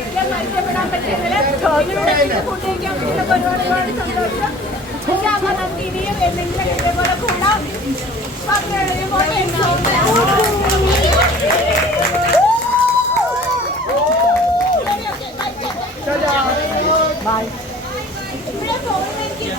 പരിചയപ്പെടാൻ പറ്റിയതിൽ ഇവിടെ എത്തിയിട്ട് ഫുഡ് കഴിക്കാൻ പറ്റിയതിൽ ഒരുപാട് ഒരുപാട് സന്തോഷം. ഇൻഷാല്ലാ നമുക്ക് ഇനിയും എന്തെങ്കിലും ഇതേപോലെ കൂടാം. മാത്രമേ പോലെ ഇവിടെ പോകുന്നെങ്കിൽ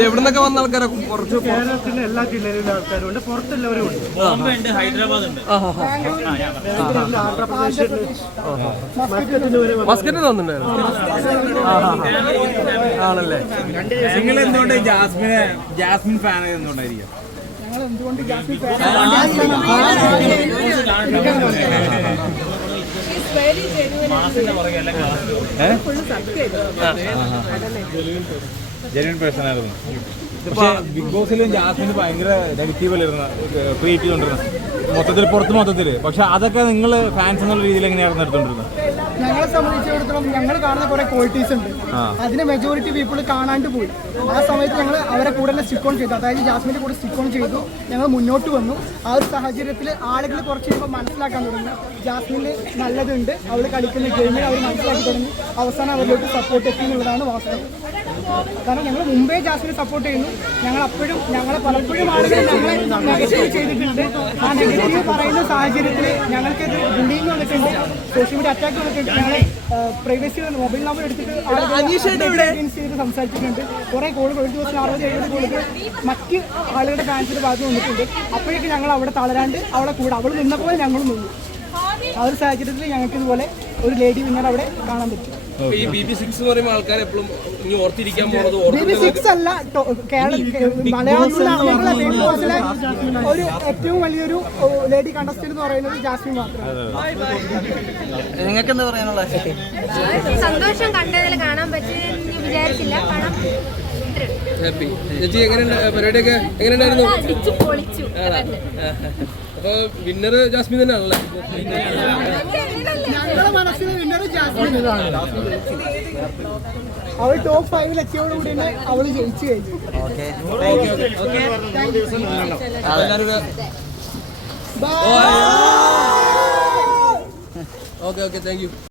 എവിടുന്നൊക്കെ വന്ന ആൾക്കാരെ? കുറച്ച് കേരളത്തിന്റെ എല്ലാ ജില്ലയിലെ ആൾക്കാരുണ്ട്. പുറത്തുള്ളവരും ഉണ്ട്. ബോംബെ ഉണ്ട് ഹൈദരാബാദ് ഉണ്ട്. മസ്കറ്റ് വന്നിട്ടുണ്ടായിരുന്നു. ആണല്ലേ? നിങ്ങൾ എന്തുകൊണ്ട് ജാസ്മിനെ ജാസ്മിൻ ഫാൻ എന്തുകൊണ്ടായിരിക്കും മാസിന്റെ പുറകെ എല്ലാം ജെന്യൻ പേഴ്സൺ ആയിരുന്നു. പക്ഷേ ബിഗ് ബോസിലും ജാസ്മിന് ഭയങ്കര നെഗറ്റീവ് അല്ലായിരുന്നു ക്രിയേറ്റ് ചെയ്തുകൊണ്ടിരുന്നത് മൊത്തത്തിൽ പുറത്ത് മൊത്തത്തിൽ പക്ഷെ അതൊക്കെ നിങ്ങൾ ഫാൻസ് എന്നുള്ള രീതിയിൽ എങ്ങനെയായിരുന്നു എടുത്തോണ്ടിരുന്നത്? ഞങ്ങളെ സംബന്ധിച്ചിടത്തോളം ഞങ്ങൾ കാണുന്ന കുറെ ക്വാളിറ്റീസ് ഉണ്ട്. അതിന് മെജോറിറ്റി പീപ്പിൾ കാണാണ്ട് പോയി. ആ സമയത്ത് ഞങ്ങൾ അവരെ കൂടെ തന്നെ സ്റ്റിക്ക് ഓൺ ചെയ്തു. അതായത് ജാസ്മിന്റെ കൂടെ സ്റ്റിക്കോൺ ഓൺ ചെയ്തു. ഞങ്ങൾ മുന്നോട്ട് വന്നു. ആ ഒരു സാഹചര്യത്തിൽ ആളുകൾ കുറച്ച് മനസ്സിലാക്കാൻ തുടങ്ങി. ജാസ്മിന് നല്ലതുണ്ട്. അവൾ കളിക്കുന്ന ഗെയിമിൽ അവർ മനസ്സിലാക്കി തുടങ്ങി. അവസാനം അവരിലോട്ട് സപ്പോർട്ട് എത്തി എന്നുള്ളതാണ് വാസ്തവം. കാരണം ഞങ്ങൾ മുമ്പേ ജാസ്മിനെ സപ്പോർട്ട് ചെയ്യുന്നു. ഞങ്ങൾ അപ്പോഴും ഞങ്ങളെ പലപ്പോഴും ആളുകൾ ഞങ്ങളെ നെഗറ്റീവ് ചെയ്തിട്ടുണ്ട്. ആ നെഗറ്റീവ് പറയുന്ന സാഹചര്യത്തിൽ ഞങ്ങൾക്കത് ബുള്ളിങ് വന്നിട്ടുണ്ട് സോഷ്യൽ മീഡിയ അറ്റാക്ക് വന്നിട്ടുണ്ട് ഞങ്ങൾ പ്രൈവസി മൊബൈൽ നമ്പർ എടുത്തിട്ട് ചെയ്ത് സംസാരിച്ചിട്ടുണ്ട്. കുറെ കോളുകൾ ഒരു ദിവസം അറുപത് എഴുപത് കോളുകൾ മറ്റ് ആളുകളുടെ ഫാൻസിന്റെ ഭാഗത്ത് വന്നിട്ടുണ്ട്. അപ്പോഴേക്കും ഞങ്ങൾ അവിടെ തളരാണ്ട് അവിടെ കൂടെ അവൾ നിന്നപ്പോൾ ഞങ്ങളും നിന്നു. ആ ഒരു സാഹചര്യത്തിൽ ഞങ്ങൾക്ക് ഇതുപോലെ ഒരു ലേഡി വിന്നർ അവിടെ കാണാൻ പറ്റും. ഈ ബി ബി സിക്സ് എന്ന് പറയുമ്പോൾ ആൾക്കാർ എപ്പോഴും ഇനി ഓർത്തിരിക്കാൻ പോകുന്നത് ബേബി സിക്സ് അല്ല ടോ- കേരള മലയാളത്തിലാണ് ഞങ്ങളെ ബിഗ് ബോസിലെ ഒരു ഏറ്റവും വലിയൊരു ലേഡി കണ്ടസ്റ്റന്റ് എന്ന് പറയുന്നത് ജാസ്മിൻ മാത്രമാണ് എന്താ പറയാനുള്ള സന്തോഷം കണ്ടതിൽ കാണാൻ പറ്റി വിചാരിച്ചില്ല. കാണാൻ ഹാപ്പി ചേച്ചി എങ്ങനെയുണ്ട്? പരിപാടിയൊക്കെ എങ്ങനെയുണ്ടായിരുന്നു? അപ്പൊ വിന്നർ ജാസ്മിൻ തന്നെയാണല്ലേ? ഞങ്ങളുടെ മനസ്സിലെ വിന്നർ ജാസ്മിൻ അവൾ ടോപ്പ് ഫൈവിൽ ജയിച്ചു കഴിഞ്ഞു. Okay okay thank you